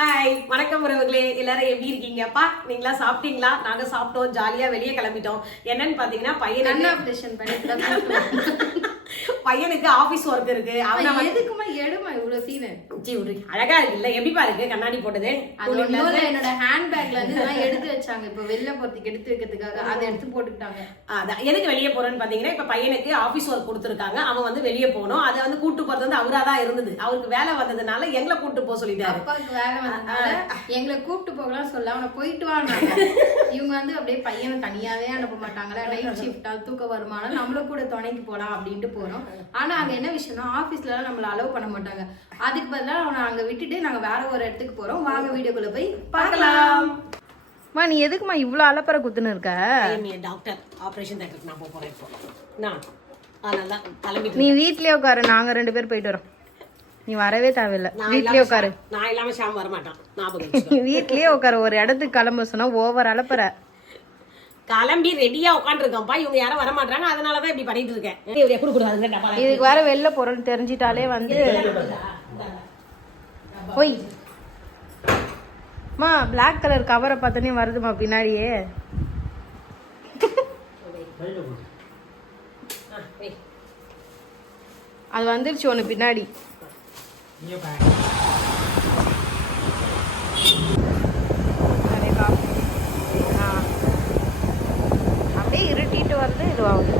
Hi வணக்கம் உறவுகளே, எல்லாரும் எப்படி இருக்கீங்கப்பா? நீங்களா சாப்பிட்டீங்களா? நாங்க சாப்பிட்டோம், ஜாலியா வெளியே கிளம்பிட்டோம். என்னன்னு பாத்தீங்கன்னா பையனுக்கு ஆபீஸ் ஒர்க் இருக்கு. எதுக்குமா எடுமா இவ்வளவு சீனு? அழகா இருக்குல்ல, எப்படி பாருங்க கண்ணாடி போட்டது. என்னோட ஹேண்ட் பேக்ல இருந்து தான் எடுத்து வச்சாங்க. இப்ப வெளில போறதுக்கு எடுத்து வைக்கிறதுக்காக அதை எடுத்து போட்டுக்கிட்டாங்க. அதான் எதுக்கு வெளியே போறேன்னு பாத்தீங்கன்னா, இப்ப பையனுக்கு ஆபீஸ் ஒர்க் கொடுத்துருக்காங்க. அவன் வந்து வெளியே போகணும். அதை வந்து கூட்டு போறது வந்து அவரா தான் இருந்தது. அவருக்கு வேலை வந்ததுனால எங்களை கூட்டு போக சொல்லிட்டாரு. அப்பாவுக்கு வேலை வந்ததுனால எங்களை கூப்பிட்டு போகலாம் சொல்ல அவனை போயிட்டு வாங்க. இவங்க வந்து அப்படியே பையனை தனியாவே அனுப்ப மாட்டாங்களா, நைட் ஷிஃப்டா தூக்க வருமானம் நம்மள கூட துணைக்கு போலாம் அப்படின்ட்டு போறோம். ஆனா அங்க என்ன விஷயம்னா, ஆபீஸ்ல எல்லாம் நம்மள அலோவ் பண்ண மாட்டாங்க. அதுக்கு பதிலா அவனை அங்க விட்டுட்டு நாங்க வேற ஒரு இடத்துக்கு போறோம். வாங்க வீடியோக்குள்ள போய் பார்க்கலாம். மா நீ எதுக்குமா இவ்வளவு அலப்பற குத்துன்னு இருக்க? டாக்டர் ஆபரேஷன் தேட்டருக்கு நான் போறேன் இப்போ. நான் அதனால கிளம்பி நீ வீட்லயே உட்காரு, நாங்க 2 பேர் போயிட்டு வரோம். நீ வரவே தேவையில்ல, வீட்லயே உட்காரு. நான் இல்லாம ஷாம் வர மாட்டான். வீட்லயே உட்காரு. ஒரு இடத்துக்கு கிளம்ப சொன்னா ஓவர் அலப்பற. கிளம்பி ரெடியா உட்காந்துருக்கோம்ப்பா. இவங்க யாரும் வர மாட்டாங்க, அதனாலதான் இப்படி பண்ணிட்டு இருக்கேன். இதுக்கு வேற வெளில போறோம்னு தெரிஞ்சிட்டாலே வந்து போய் மா பிளாக் கலர் கவரை பார்த்தோன்னே வருதுமா பின்னாடியே. அது வந்துருச்சு ஒண்ணு பின்னாடி. அப்படியே இருட்டிட்டு வருது, இதுவாகுது.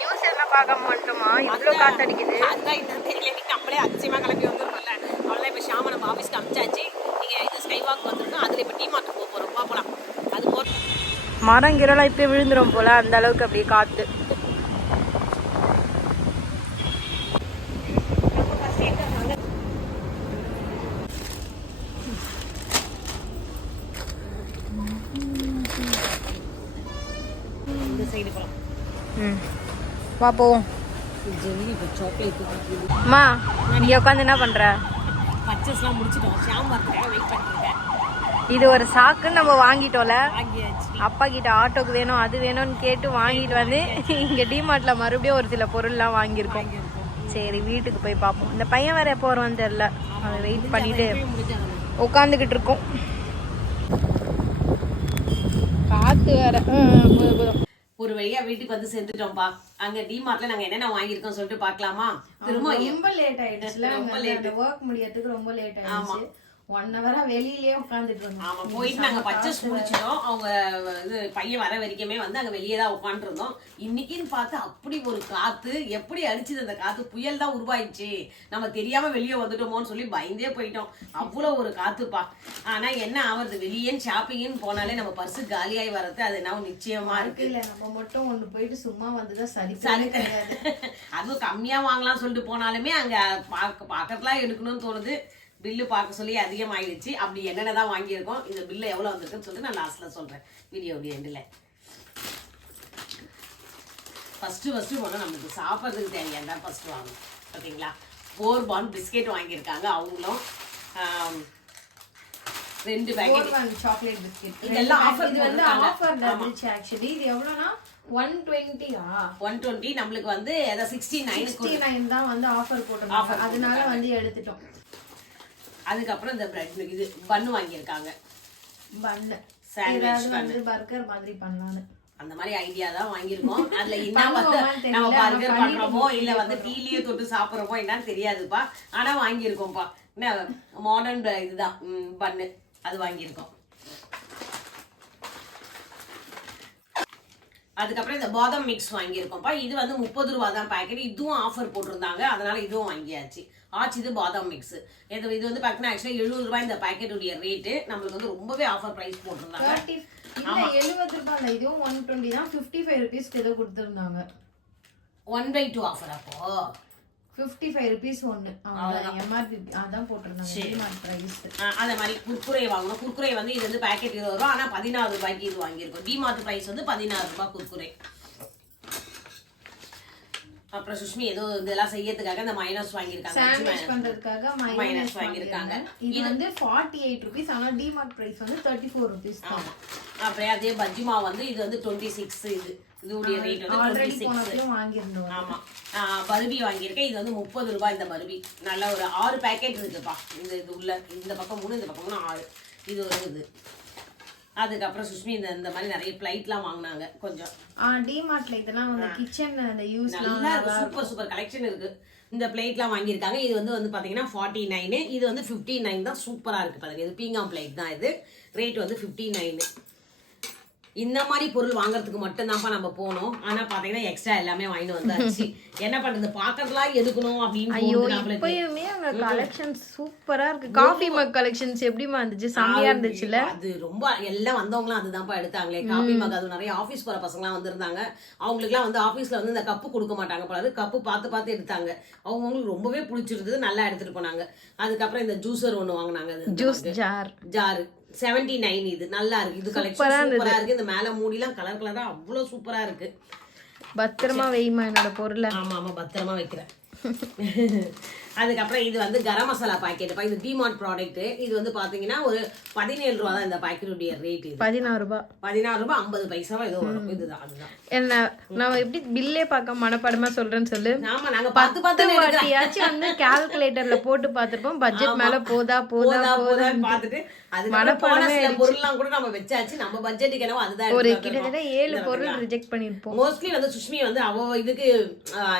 நியூஸ் என்ன பார்க்காம வந்துட்டோமா? இவ்வளோ காத்தடிக்குது. அதான் இந்த தெரியல, நம்மளே அதிசயமா கிளம்பி வந்துருக்கோம்ல. அவ்வளோதான். இப்போ ஷாம நம்ம ஆஃபீஸ்க்கு அமிச்சாச்சு. நீங்க இது ஸ்கை வாக் வந்துருக்கோம். அதுல இப்போ டீ மார்ட் போக போறோம். பார்க்கலாம். அது போற மரம் கிரலாம் இப்பயே விழுந்துரும் போல, அந்த அளவுக்கு அப்படியே காத்து. இந்த சைடு போலாம். வா போவோம். ஜெல்லி சாக்லேட் அம்மா நீ உட்காந்து என்ன பண்ற? பர்ச்சேஸ்லாம் முடிச்சிட்டோம். ஷாம் வரதுக்காக வெயிட் பண்ணிருக்கேன். இது ஒரு சாக்குன்னு நம்ம வாங்கிட்டோம்ல. வாங்கியாச்சு. அப்பா கிட்ட ஆட்டோக்கு வேணும் அது வேணும்னு கேட்டு வாங்கிட்டு வந்து இங்க டிமார்ட்ல மறுபடியும் ஒரு சில பொருள்லாம் வாங்கியிருக்கோம். சரி வீட்டுக்கு போய் பார்ப்போம். இந்த பையன் வேற எப்போ வருவான்னு தெரியல, அதை வெயிட் பண்ணிட்டு உட்காந்துக்கிட்டு இருக்கோம். காத்து வேற. ஒரு வழியா வீட்டுக்கு வந்து சேர்ந்துட்டோம்ப்பா. அங்க டிமார்ட்ல நாங்க என்னென்ன வாங்கியிருக்கோம் சொல்லிட்டு பாக்கலாமா? திரும்ப ரொம்ப லேட் ஆயிடுச்சுல. ரொம்ப லேட், வொர்க் முடியறதுக்கு ரொம்ப லேட் ஆயிடுச்சு. 1 ஹவரா வெளியிலேயே உட்காந்துட்டு இருந்தோம். ஆமா, போயிட்டு நாங்க பர்ச்சேஸ் முடிச்சிட்டோம். அவங்க இது பையன் வர வரைக்குமே வந்து அங்க வெளியே தான் உட்காந்துட்டு இருந்தோம். இன்னைக்குன்னு பார்த்து அப்படி ஒரு காத்து, எப்படி அடிச்சுது அந்த காத்து. புயல் தான் உருவாயிடுச்சு. நம்ம தெரியாம வெளியே வந்துட்டோமோன்னு சொல்லி பயந்தே போயிட்டோம். அவ்வளவு ஒரு காத்துப்பா. ஆனா என்ன ஆகுறது, வெளியே ஷாப்பிங்னு போனாலே நம்ம பர்சு காலியாகி வர்றது அது என்ன நிச்சயமா இருக்கு. இல்ல நம்ம மட்டும் ஒண்ணு போயிட்டு சும்மா வந்துதான் சரி. அதுவும் கம்மியா வாங்கலாம் சொல்லிட்டு போனாலுமே அங்க பாக்கெட்லாம் எடுக்கணும்னு தோணுது. பில்லு பார்க்க சொல்லி அதிகமாகிடுச்சு. அப்படி என்னென்னதான் வாங்கியிருக்கோம், இந்த பில்லு எவ்வளோ வந்திருக்குன்னு சொல்லிட்டு நான் லாஸ்ட்ல சொல்றேன் வீடியோ அப்படி எண்டில். ஃபர்ஸ்ட் ஒன்று நம்மளுக்கு சாப்பிட்றதுக்கு தேவையான தான் ஃபர்ஸ்ட் வாங்கணும். பார்த்தீங்களா, போர்பான் பிஸ்கெட் வாங்கியிருக்காங்க அவங்களும். 2 பேக்கெட் சாக்லேட் பிஸ்கெட். இதெல்லாம் ஆஃபர். இது வந்து ஆஃபர்ல இருந்துச்சு ஆக்சுவலி. இது எவ்வளவுனா 120 நம்மளுக்கு வந்து 69 தான் வந்து ஆஃபர் போட்டாங்க. அதனால வந்து எடுத்துட்டோம். அதுக்கப்புறம் இந்த பிரெட் இது பன்னு வாங்கியிருக்காங்க. பன்னு சாண்ட்விச் வந்து பர்கர் மாதிரி பண்ணலாம்னு அந்த மாதிரி ஐடியா தான் வாங்கியிருக்கோம். அதுல என்ன வந்து நம்ம பர்கர் பண்றோமோ இல்ல வந்து டீலியே தொட்டு சாப்பிட்றோமோ என்னன்னு தெரியாதுப்பா. ஆனா வாங்கியிருக்கோம்ப்பா. என்ன மாடர்ன் இதுதான் பன்னு, அது வாங்கியிருக்கோம். அதுக்கப்புறம் இந்த பாதாம் மிக்ஸ் வாங்கியிருக்கோம்ப்பா. இது வந்து 30 ரூபா தான் பேக்கெட். இதுவும் ஆஃபர் போட்டிருந்தாங்க, அதனால இதுவும் வாங்கியாச்சு. இது பாதாம் மிக்ஸ். இது வந்து பாத்தீங்கன்னா ஆக்சுவலா 70 ரூபாய் இந்த பேக்கெட்டுடைய ரேட்டு. நம்மளுக்கு வந்து ரொம்பவே ஆஃபர் பிரைஸ் போட்டிருந்தாங்க. 70 ரூபாய் இதுவும் 120 தான். 55 ரூபீஸ்க்கு ஏதோ கொடுத்துருந்தாங்க. 1/2 ஆஃபர். அப்போ 55 ரூபீஸ் ஒன்று எம்ஆர்பி அதான் போட்டிருந்தாங்க. அதே மாதிரி குர்குரே வாங்கணும். குர்குரே வந்து இது வந்து பேக்கெட் 20 ரூபா, ஆனா 16 ரூபாய்க்கு இது வாங்கியிருக்கோம். டிமார்ட் பிரைஸ் வந்து 16 ரூபாய் குர்குரே. அப்புறம் சுஷ்மி ஏதோ இதெல்லாம் செய்யறதுக்காக இந்த மைனஸ் சாண்ட்விச் வாங்கியிருக்காங்க பண்றதுக்காக மைனஸ் வாங்கிருக்காங்க. இது வந்து 48 rupees. ஆனா டிமார்ட் பிரைஸ் வந்து 34 rupees தான். அப்படியே அதே பஜ்ஜி மாவு வந்து இது வந்து 26. இதுடைய ரேட் வந்து ஆல்ரெடி 26. போனப்பயும் வாங்கியிருந்தோம். ஆமா பருபி வாங்கியிருக்கேன். இது வந்து 30 ரூபாய் இந்த பருபி. நல்ல ஒரு 6 பேக்கெட் இருக்குப்பா. இது உள்ள இந்த பக்கம் 3 இந்த பக்கம் 6. இது ஒரு இது. அதுக்கப்புறம் சுஷ்மி இந்த மாதிரி நிறைய பிளைட்லாம் வாங்கினாங்க கொஞ்சம். டிமார்ட்ல இதெல்லாம் வந்து கிச்சன் அந்த யூஸ் நல்லா இருக்கு. சூப்பர் கலெக்ஷன் இருக்கு. இந்த பிளேட்லாம் வாங்கியிருக்காங்க. இது வந்து பாத்தீங்கன்னா 49. இது வந்து 59 தான். சூப்பரா இருக்கு பாருங்க. இது பீங்காம் பிளேட் தான். இது ரேட் வந்து 59. இந்த மாதிரி பொருள் வாங்குறதுக்கு மட்டும்தான்ப்பா நம்ம போனோம். ஆனா பாத்தீங்கன்னா எக்ஸ்ட்ரா எல்லாமே வாங்கிட்டு வந்தாச்சு. என்ன பண்றது, பாக்கிறதுலாம் எடுக்கணும் அப்படின்னு. இப்பயுமே அங்க கலெக்ஷன்ஸ் சூப்பரா இருக்கு. காஃபி மக் கலெக்ஷன்ஸ் எப்படிமா இருந்துச்சு? செம்மையா இருந்துச்சுல. அது ரொம்ப எல்லாம் வந்தவங்களாம் அதுதான்ப்பா எடுத்தாங்களே. காஃபி மக் அது நிறைய ஆபீஸ் போற பசங்கலாம் வந்திருந்தாங்க. அவங்களுக்குலாம் வந்து ஆபீஸ்ல வந்து இந்த கப்பு கொடுக்க மாட்டாங்க போல. கப்பு பார்த்து எடுத்தாங்க. அவங்களுக்கு ரொம்பவே பிடிச்சிருந்தது. நல்லா எடுத்துட்டு போனாங்க. அதுக்கப்புறம் இந்த ஜூசர் ஒண்ணு வாங்கினாங்க. Juice jar 79. இது நல்லா இருக்கு. இது கலெக்ஷன் சூப்பரா இருக்கு. இந்த மேல மூடிலாம் கலர் கலரா அவ்வளவு சூப்பரா இருக்கு. பத்திரமா வைமா என்னோட பொருளை. ஆமா பத்திரமா வைக்கிறேன். அதுக்கப்புறம் இது வந்து கரம் மசாலா பாக்கெட். இது டிமார்ட் ப்ராடக்ட். இது வந்து பாத்தீங்கன்னா ஒரு 17 ரூபா தான் இந்த பாக்கெட்டுடைய ரேட். இது 16 ரூபாய் 50 பைசாவா ஏதோ வரும். இதுதான் அதுதான். என்ன நான் எப்படி பில்லே பார்க்க மனப்பாடமா சொல்றேன்னு சொல்லு. ஆமா நாங்க 10 வாட்டியாச்சும் வந்து கால்குலேட்டர்ல போட்டு பார்த்திருப்போம். பட்ஜெட் மேல போதான்னு பார்த்துட்டு அது போன சில பொருள்லாம் கூட நம்ம வச்சாச்சு. நம்ம பட்ஜெட்டுக்கு என்னவோ அதுதான். ஒரு கிட்டத்தட்ட 7 பொருள் ரிஜெக்ட் பண்ணிருப்போம். மோஸ்ட்லி வந்து சுஷ்மி வந்து அவ இதுக்கு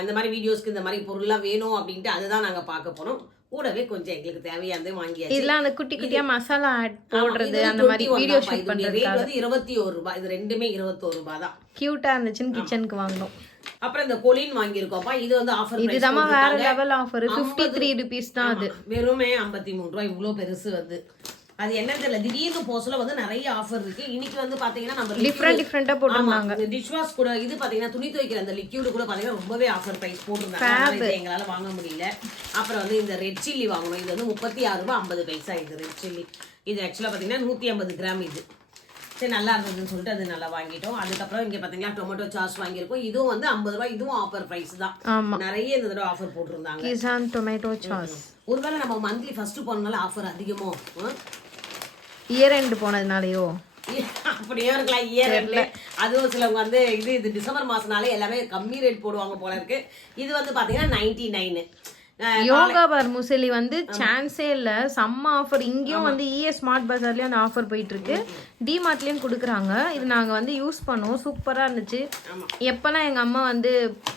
இந்த மாதிரி வீடியோஸ்க்கு இந்த மாதிரி பொருள்லாம் வேணும் அப்படின்ட்டு அதுதான் நாங்க பார்க்க போறோம். கூடவே கொஞ்சம் எங்களுக்கு தேவையானது வாங்கியாச்சு. இதெல்லாம் அந்த குட்டி குட்டியா மசாலா ஆட் போடுறது அந்த மாதிரி வீடியோ ஷூட் பண்றது. ரேட் வந்து 21 ரூபாய். இது ரெண்டுமே 21 ரூபாய் தான். கியூட்டா இருந்துச்சுன்னு கிச்சனுக்கு வாங்கணும். அப்புறம் இந்த கொலின் வாங்கியிருக்கோம்ப்பா. இது வந்து ஆஃபர். இதுதான் வேற லெவல் ஆஃபர். 53 rupees தான் அது. வெறுமே 53 ரூபாய். இவ்வளவு பெருசு வந்து அது என்னன்னு தெரியல. திடீர்னு போஸ்ல வந்து நிறைய ஆஃபர் இருக்கு. இன்னைக்கு வந்து பாத்தீங்கன்னா நம்ம டிஃபரெண்டா போட்டுருந்தாங்க. டிஷ் வாஷ் கூட இது பாத்தீங்கன்னா துணி துவைக்கிற அந்த லிக்யூட் கூட பாத்தீங்கன்னா ரொம்பவே ஆஃபர் பிரைஸ் போட்டுருந்தாங்க. எங்களால வாங்க முடியல. அப்புறம் வந்து இந்த ரெட் சில்லி வாங்கணும். இது வந்து 36 ரூபாய் 50 பைசா. இது ரெட் சில்லி. இது ஆக்சுவலா பாத்தீங்கன்னா 150 கிராம். இது சரி நல்லா இருந்ததுன்னு சொல்லிட்டு அது நல்லா வாங்கிட்டோம். அதுக்கப்புறம் இங்க பாத்தீங்கன்னா டொமேட்டோ சாஸ் வாங்கியிருக்கோம். இதுவும் வந்து 50 ரூபாய். இதுவும் ஆஃபர் பிரைஸ் தான். நிறைய இந்த தடவை ஆஃபர் போட்டிருந்தாங்க. Kissan tomato sauce. ஒருவேளை நம்ம மந்த்லி ஃபர்ஸ்ட் போனனால ஆஃபர் அதிகமோ, இயர் எண்ட் போனதுனாலயோ அப்படியே இருக்கலாம். இயர் எண்ட் அதுவும் சிலவங்க வந்து இது டிசம்பர் மாசம்னாலே எல்லாமே கம்மி ரேட் போடுவாங்க போல இருக்கு. இது வந்து பாத்தீங்கன்னா 99. யோகா பார் முசலி வந்து சான்ஸே இல்ல. செம்ம ஆஃபர். இங்கேயும் வந்து இஎஸ் ஸ்மார்ட் பஜார்லயும் அந்த ஆஃபர் போயிட்டு இருக்கு. டிமார்ட்லயும் கொடுக்குறாங்க. இது நாங்க வந்து யூஸ் பண்ணுவோம். சூப்பரா இருந்துச்சு. எப்பெல்லாம் எங்க அம்மா வந்து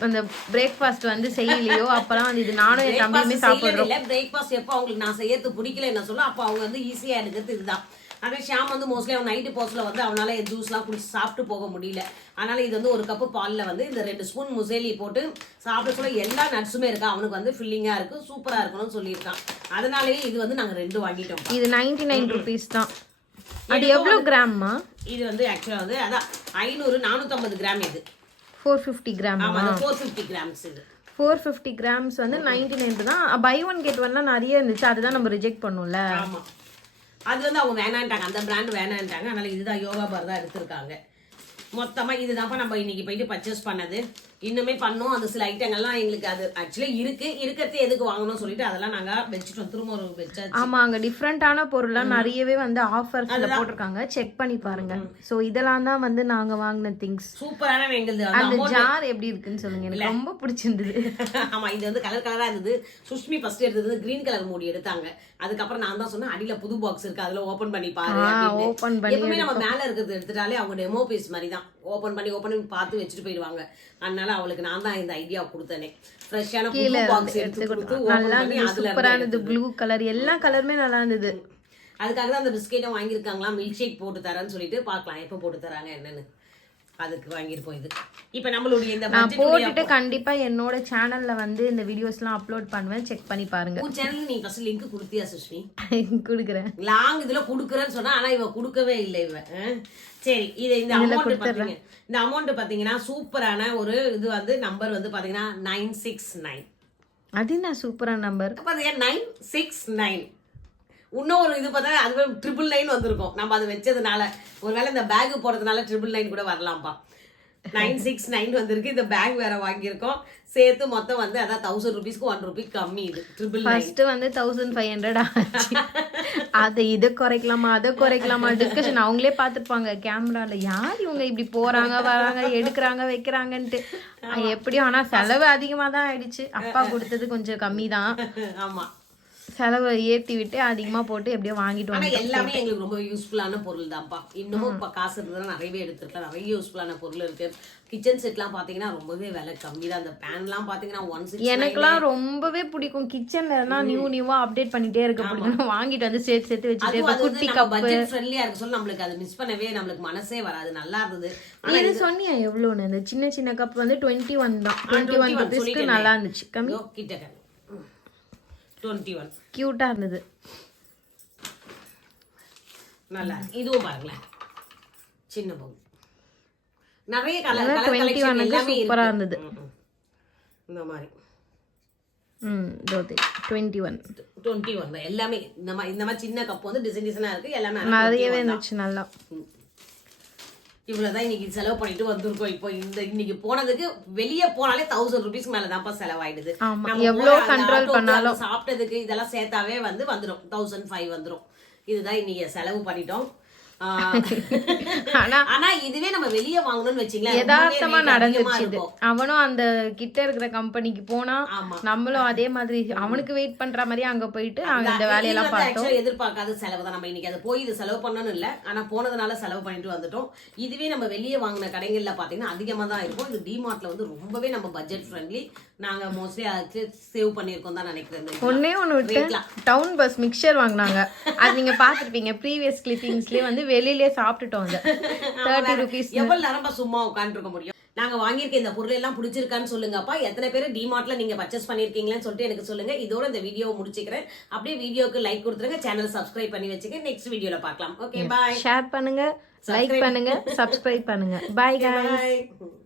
அந்த பிரேக்ஃபாஸ்ட் வந்து செய்யலையோ அப்பெல்லாம் வந்து இது நானும் என் தம்பியுமே சாப்பிடுறோம். பிரேக்ஃபாஸ்ட் எப்போ அவங்களுக்கு நான் செய்யறது பிடிக்கல என்ன சொல்ல அப்போ அவங்க வந்து ஈஸியா எடுக்கிறது இதுதான். அதே ஷாம் வந்து மோஸ்ட்லி அவன் நைட்டு போஸ்ட்ல வந்து அவனால ஜூஸ்லாம் குடிச்சு சாப்பிட்டு போக முடியல. அதனால இது வந்து ஒரு கப்பு பால்ல வந்து இந்த 2 ஸ்பூன் முசேலி போட்டு சாப்பிட கூட எல்லா நட்ஸுமே இருக்கு. அவனுக்கு வந்து ஃபில்லிங்கா இருக்கு. சூப்பரா இருக்கணும்னு சொல்லியிருக்கான். அதனாலேயே இது வந்து நாங்க 2 வாங்கிட்டோம். இது 99 rupees தான். அது எவ்வளவு கிராம்மா? இது வந்து ஆக்சுவலா வந்து அதான் 450 கிராம். இது 450 கிராம். ஆமா 450 கிராம்ஸ். இது 450 கிராம்ஸ் வந்து 99 தான். பை ஒன் கெட் ஒன்லாம் நிறைய இருந்துச்சு. அதுதான் நம்ம ரிஜெக்ட் பண்ணோம்ல. ஆமா அது வந்து அவங்க வேணான்ட்டாங்க. அந்த பிராண்ட் வேணான்ட்டாங்க. அதனால இதுதான் யோகா பார் தான் எடுத்திருக்காங்க. மொத்தமா இதுதான்ப்பா நம்ம இன்னைக்கு போயிட்டு பர்ச்சேஸ் பண்ணது. இன்னுமே பண்ணோம். அந்த சில ஐட்டங்கள்லாம் எங்களுக்கு அது ஆக்சுவலி இருக்கிறது எதுக்கு வாங்கணும்னு சொல்லிட்டு அதெல்லாம் நாங்க வச்சுட்டோம். திரும்ப ஒரு வச்சாச்சு. ஆமா அங்க டிஃப்ரெண்டான பொருள்லாம் நிறையவே வந்து ஆஃபர்ஸ்ல போட்டிருக்காங்க. செக் பண்ணி பாருங்க. சோ இதெல்லாம் தான் வந்து நாங்க வாங்கின திங்ஸ். சூப்பரான எங்களுது அந்த ஜார் எப்படி இருக்குன்னு சொல்லுங்க. எனக்கு ரொம்ப பிடிச்சிருந்தது. ஆமா இது வந்து கலர் கலரா இருந்தது. சுஷ்மி ஃபர்ஸ்ட் எடுத்தது கிரீன் கலர் மூடி எடுத்தாங்க. அதுக்கப்புறம் நான் தான் சொன்னேன் அடியில புது பாக்ஸ் இருக்கு அதுல ஓபன் பண்ணி பாரு. எப்பவுமே நம்ம மேல இருக்கிறது எடுத்துட்டாலே அவங்க டெமோ பீஸ் மாதிரி தான் ஓபன் பண்ணி பார்த்து வச்சுட்டு போயிடுவாங்க. அதனால அவளுக்கு நான் தான் இந்த ஐடியா கொடுத்தேனே. ஃப்ரெஷ்ஷான புது பாக்ஸ் எடுத்து கொடுத்து ஓபன் பண்ணி சூப்பரா இருந்தது. ப்ளூ கலர் எல்லா கலருமே நல்லா இருந்தது. அதுக்காக தான் அந்த பிஸ்கெட்டும் வாங்கியிருக்காங்களா. மில்க் ஷேக் போட்டு தரேன்னு சொல்லிட்டு பார்க்கலாம் எப்போ போட்டு தராங்க என்னன்னு. அதுக்கு வாங்கியிருப்போம். இது இப்போ நம்மளுடைய இந்த நான் போட்டுட்டு கண்டிப்பா என்னோட சேனல்ல வந்து இந்த வீடியோஸ்லாம் அப்லோட் பண்ணுவேன். செக் பண்ணி பாருங்க. உன் சேனல் நீ ஃபர்ஸ்ட் லிங்க் கொடுத்தியா சுஷ்மி? கொடுக்குறேன். லாங் இதுல கொடுக்குறேன்னு சொன்னா ஆனா இவ கொடுக்கவே இல்லை இவ. சரி இது இந்த அமௌண்ட் பாத்தீங்க. இந்த அமௌண்ட் பாத்தீங்கன்னா சூப்பரான ஒரு இது வந்து நம்பர் வந்து பாத்தீங்கன்னா 969. அது என்ன சூப்பரான நம்பர் பாத்தீங்க 969. இன்னும் ஒரு இது பார்த்தா அது 999 வந்திருக்கும். நம்ம அதை வச்சதுனால ஒருவேளை இந்த பேக் போடுறதுனால 999 கூட வரலாம்ப்பா. 969 வந்திருக்கு. இந்த பேக் வேற வாங்கியிருக்கோம். சேர்த்து மொத்தம் வந்து அதான் 1000 rupeesக்கு 1 rupee கம்மி. இது 999. ஃபர்ஸ்ட் வந்து 1500 ஆச்சு. அதை இதை குறைக்கலாமா அதை குறைக்கலாமா டிஸ்கஷன் அவங்களே பார்த்துருப்பாங்க கேமரால. யார் இவங்க இப்படி போறாங்க வராங்க எடுக்கிறாங்க வைக்கிறாங்கன்ட்டு. எப்படியும் ஆனா செலவு அதிகமா தான் ஆயிடுச்சு. அப்பா கொடுத்தது கொஞ்சம் கம்மி தான். ஆமா, செலவை ஏற்றி விட்டு அதிகமாக போட்டு எப்படியோ வாங்கிட்டு ஆனா வந்து எல்லாமே எங்களுக்கு ரொம்ப யூஸ்ஃபுல்லான பொருள் தான்ப்பா. இன்னமும் இப்ப காசு இருந்ததுன்னா நிறையவே எடுத்துருக்கலாம். நிறைய யூஸ்ஃபுல்லான பொருள் இருக்கு. கிச்சன் செட்லாம் பாத்தீங்கன்னா ரொம்பவே விலை கம்மி தான். அந்த பேன்லாம் பாத்தீங்கன்னா 169. எனக்குலாம் ரொம்பவே பிடிக்கும். கிச்சன்ல எல்லாம் நியூவா அப்டேட் பண்ணிட்டே இருக்க பிடிக்கும். வாங்கிட்டு வந்து சேர்த்து வச்சுட்டு குட்டி கப். பட்ஜெட் ஃப்ரெண்ட்லியா இருக்கு சொல்லி நம்மளுக்கு அது மிஸ் பண்ணவே நம்மளுக்கு மனசே வராது. நல்லா இருந்தது. இது சொன்னியா எவ்வளோன்னு? இந்த சின்ன சின்ன கப் வந்து 21 தான். 21 rupeesக்கு நல்லா இருந்துச்சு. கம்மி கிட்ட 21 கியூட்டா இருந்தது. நல்லா இதுவும் பாருங்களேன், சின்ன பவுல். நிறைய கலர் 21 எல்லாமே சூப்பரா இருந்தது. இந்த மாதிரி 21 தான் எல்லாமே. இந்த மாதிரி சின்ன கப் வந்து டிசைனா இருக்கு. எல்லாமே நிறையவே இருந்துச்சு நல்லா. இவ்வளவுதான் இன்னைக்கு செலவு பண்ணிட்டு வந்திருக்கோம். இப்போ இன்னைக்கு போனதுக்கு வெளியே போனாலே 1000 rupees மேலதான்ப்பா செலவாயிடுது. எவ்வளவு கண்ட்ரோல் பண்ணாலும் சாப்பிட்டதுக்கு இதெல்லாம் சேர்த்தாவே வந்துரும் 1005 வந்துரும். இதுதான் இன்னைக்கு செலவு பண்ணிட்டோம். ஆனா இதுவே நம்ம வெளியே வாங்கணும்னு வச்சீங்களா யதார்த்தமா நடந்துச்சு. அவனும் அந்த கிட்ட இருக்கிற கம்பெனிக்கு போனா நம்மளும் அதே மாதிரி அவனுக்கு வெயிட் பண்ற மாதிரி அங்க போயிட்டு நாங்க இந்த வேலையெல்லாம் பார்த்தோம். எதிர்பார்க்காத செலவு தான். நம்ம இன்னைக்கு அதை போய் இது செலவு பண்ணணும் இல்ல, ஆனா போனதுனால செலவு பண்ணிட்டு வந்துட்டோம். இதுவே நம்ம வெளியே வாங்கின கடைகள்ல பாத்தீங்கன்னா அதிகமா தான் இருக்கும். இது டிமார்ட்ல வந்து ரொம்பவே நம்ம பட்ஜெட் ஃப்ரெண்ட்லி. நாங்க மோஸ்ட்லி அதுக்கு சேவ் பண்ணிருக்கோம் தான் நினைக்கிறேன். ஒண்ணே விட்டு டவுன் பஸ் மிக்சர் வாங்கினாங்க. அது நீங்க பாத்துருப்பீங்க ப்ரீவியஸ் கிளிப்பிங்ஸ்லயே வந்து வெளியிலே சாப்பிட்டுட்டோம். 30 rupees. எவ்வளவு நேரம் சும்மா உட்காந்துருக்க முடியும்? நாங்க வாங்கியிருக்க இந்த பொருள் எல்லாம் பிடிச்சிருக்கான்னு சொல்லுங்கப்பா. எத்தனை பேர் டிமார்ட்ல நீங்க பர்ச்சேஸ் பண்ணிருக்கீங்கன்னு சொல்லிட்டு எனக்கு சொல்லுங்க. இதோட இந்த வீடியோவை முடிச்சுக்கிறேன். அப்படியே வீடியோக்கு லைக் கொடுத்துருங்க, சேனல் சப்ஸ்கிரைப் பண்ணி வச்சுக்க. நெக்ஸ்ட் வீடியோல பார்க்கலாம். ஓகே, பாய். ஷேர் பண்ணுங்க, லைக் பண்ணுங்க, சப்ஸ்கிரைப் பண்ணுங்க. பாய் गाइस.